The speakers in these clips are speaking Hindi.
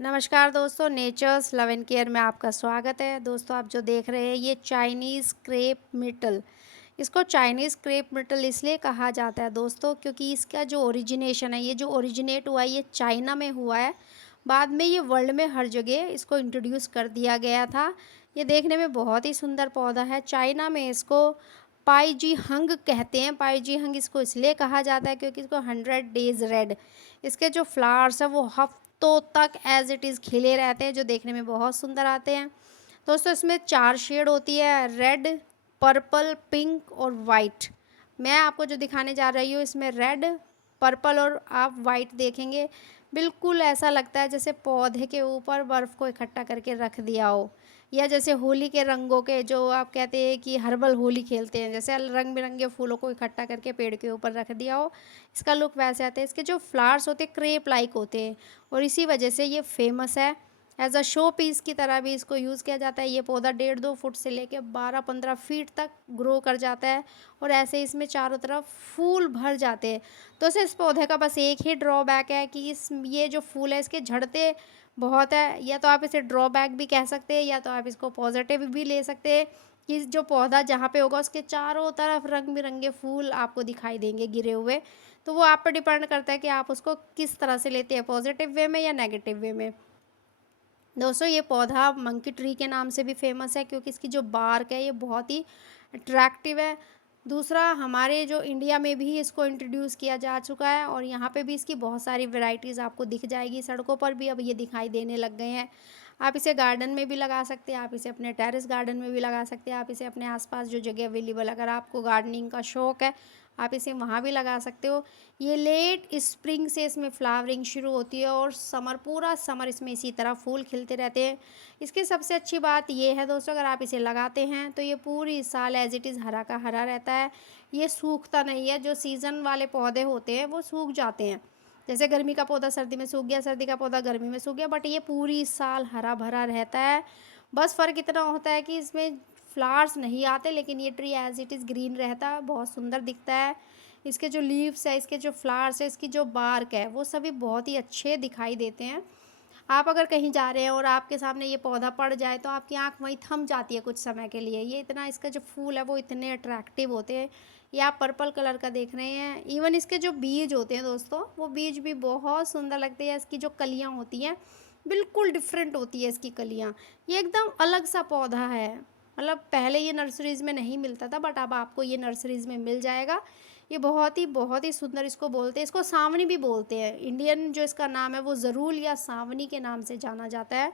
नमस्कार दोस्तों, नेचर्स लव एंड केयर में आपका स्वागत है। दोस्तों, आप जो देख रहे हैं ये चाइनीज़ क्रेप मिर्टल। इसको चाइनीज़ क्रेप मिर्टल इसलिए कहा जाता है दोस्तों, क्योंकि इसका जो ओरिजिनेशन है, ये जो ओरिजिनेट हुआ है ये चाइना में हुआ है। बाद में ये वर्ल्ड में हर जगह इसको इंट्रोड्यूस कर दिया गया था। ये देखने में बहुत ही सुंदर पौधा है। चाइना में इसको पाई जी हंग कहते हैं। पाई जी हंग इसको इसलिए कहा जाता है क्योंकि इसको 100 डेज रेड, इसके जो फ्लावर्स हैं वो हफ्तों तक एज इट इज़ खिले रहते हैं, जो देखने में बहुत सुंदर आते हैं। दोस्तों, इसमें 4 शेड होती है, रेड, पर्पल, पिंक और वाइट। मैं आपको जो दिखाने जा रही हूँ इसमें रेड, पर्पल और आप वाइट देखेंगे। बिल्कुल ऐसा लगता है जैसे पौधे के ऊपर बर्फ़ को इकट्ठा करके रख दिया हो, या जैसे होली के रंगों के जो आप कहते हैं कि हर्बल होली खेलते हैं, जैसे रंग बिरंगे फूलों को इकट्ठा करके पेड़ के ऊपर रख दिया हो, इसका लुक वैसे आता है। इसके जो फ्लावर्स होते हैं क्रेप लाइक होते हैं, और इसी वजह से ये फेमस है। एज अ शो पीस की तरह भी इसको यूज़ किया जाता है। ये पौधा 1.5-2 फुट से लेकर 12-15 फीट तक ग्रो कर जाता है, और ऐसे इसमें चारों तरफ फूल भर जाते हैं। तो इस पौधे का बस एक ही ड्रॉबैक है कि इस ये जो फूल है इसके झड़ते बहुत है। या तो आप इसे ड्रॉबैक भी कह सकते हैं, या तो आप इसको पॉजिटिव भी ले सकते हैं कि जो पौधा जहाँ पे होगा उसके चारों तरफ रंग बिरंगे फूल आपको दिखाई देंगे गिरे हुए। तो वो आप पर डिपेंड करता है कि आप उसको किस तरह से लेते हैं, पॉजिटिव वे में या नेगेटिव वे में। दोस्तों, ये पौधा मंकी ट्री के नाम से भी फेमस है क्योंकि इसकी जो बार्क है ये बहुत ही अट्रैक्टिव है। दूसरा, हमारे जो इंडिया में भी इसको इंट्रोड्यूस किया जा चुका है, और यहाँ पे भी इसकी बहुत सारी वैरायटीज़ आपको दिख जाएगी। सड़कों पर भी अब ये दिखाई देने लग गए हैं। आप इसे गार्डन में भी लगा सकते हैं, आप इसे अपने टेरेस गार्डन में भी लगा सकते हैं, आप इसे अपने आसपास जो जगह अवेलेबल, अगर आपको गार्डनिंग का शौक़ है आप इसे वहाँ भी लगा सकते हो। ये लेट स्प्रिंग से इसमें फ्लावरिंग शुरू होती है, और समर, पूरा समर इसमें इसी तरह फूल खिलते रहते हैं। इसकी सबसे अच्छी बात ये है दोस्तों, अगर आप इसे लगाते हैं तो ये पूरी साल एज इट इज़ हरा का हरा रहता है। ये सूखता नहीं है। जो सीज़न वाले पौधे होते हैं वो सूख जाते हैं, जैसे गर्मी का पौधा सर्दी में सूख गया, सर्दी का पौधा गर्मी में सूख गया, बट ये पूरी साल हरा भरा रहता है। बस फ़र्क इतना होता है कि इसमें फ्लावर्स नहीं आते, लेकिन ये tree as it is green रहता है, बहुत सुंदर दिखता है। इसके जो लीव्स है, इसके जो फ्लावर्स है, इसकी जो बार्क है, वो सभी बहुत ही अच्छे दिखाई देते हैं। आप अगर कहीं जा रहे हैं और आपके सामने ये पौधा पड़ जाए तो आपकी आँख वहीं थम जाती है कुछ समय के लिए। ये इतना, इसका जो फूल है वो इतने अट्रैक्टिव होते हैं। ये आप पर्पल कलर का देख रहे हैं। इवन इसके जो बीज होते हैं दोस्तों, वो बीज भी बहुत सुंदर लगते हैं। इसकी जो कलियाँ होती हैं बिल्कुल डिफरेंट होती है इसकी कलियाँ। ये एकदम अलग सा पौधा है। मतलब पहले ये नर्सरीज़ में नहीं मिलता था, बट अब आपको ये नर्सरीज़ में मिल जाएगा। ये बहुत ही सुंदर इसको बोलते हैं। इसको सावनी भी बोलते हैं। इंडियन जो इसका नाम है वो ज़रूल या सावनी के नाम से जाना जाता है।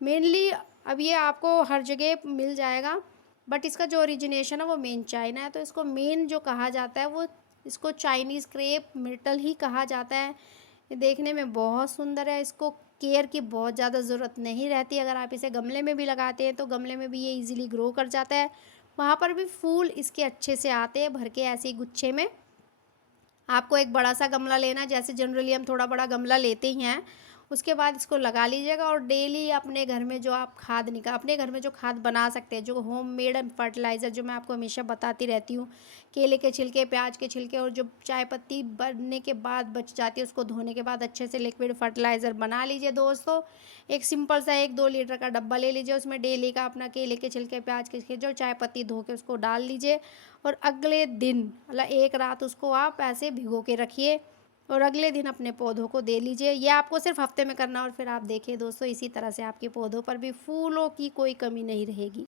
मेनली अब ये आपको हर जगह मिल जाएगा, बट इसका जो ओरिजिनेशन है वो मेन चाइना है। तो इसको मेन जो कहा जाता है वो इसको चाइनीज़ क्रेप मिर्टल ही कहा जाता है। ये देखने में बहुत सुंदर है। इसको केयर की बहुत ज़्यादा ज़रूरत नहीं रहती। अगर आप इसे गमले में भी लगाते हैं तो गमले में भी ये इजीली ग्रो कर जाता है। वहाँ पर भी फूल इसके अच्छे से आते हैं भर के ऐसे ही गुच्छे में। आपको एक बड़ा सा गमला लेना है, जैसे जनरली हम थोड़ा बड़ा गमला लेते ही हैं। उसके बाद इसको लगा लीजिएगा, और डेली अपने घर में जो आप खाद अपने घर में जो खाद बना सकते हैं, जो होम मेड फर्टिलाइज़र, जो मैं आपको हमेशा बताती रहती हूँ, केले के छिलके, प्याज के छिलके, और जो चाय पत्ती बनने के बाद बच जाती है उसको धोने के बाद अच्छे से लिक्विड फर्टिलाइज़र बना लीजिए दोस्तों। एक सिंपल सा 1-2 लीटर का डब्बा ले लीजिए, उसमें डेली का अपना केले के छिलके, प्याज के छिलके, जो चाय पत्ती धो के उसको डाल लीजिए, और अगले दिन मतलब एक रात उसको आप ऐसे भिगो के रखिए, और अगले दिन अपने पौधों को दे लीजिए। ये आपको सिर्फ हफ्ते में करना, और फिर आप देखिए दोस्तों, इसी तरह से आपके पौधों पर भी फूलों की कोई कमी नहीं रहेगी।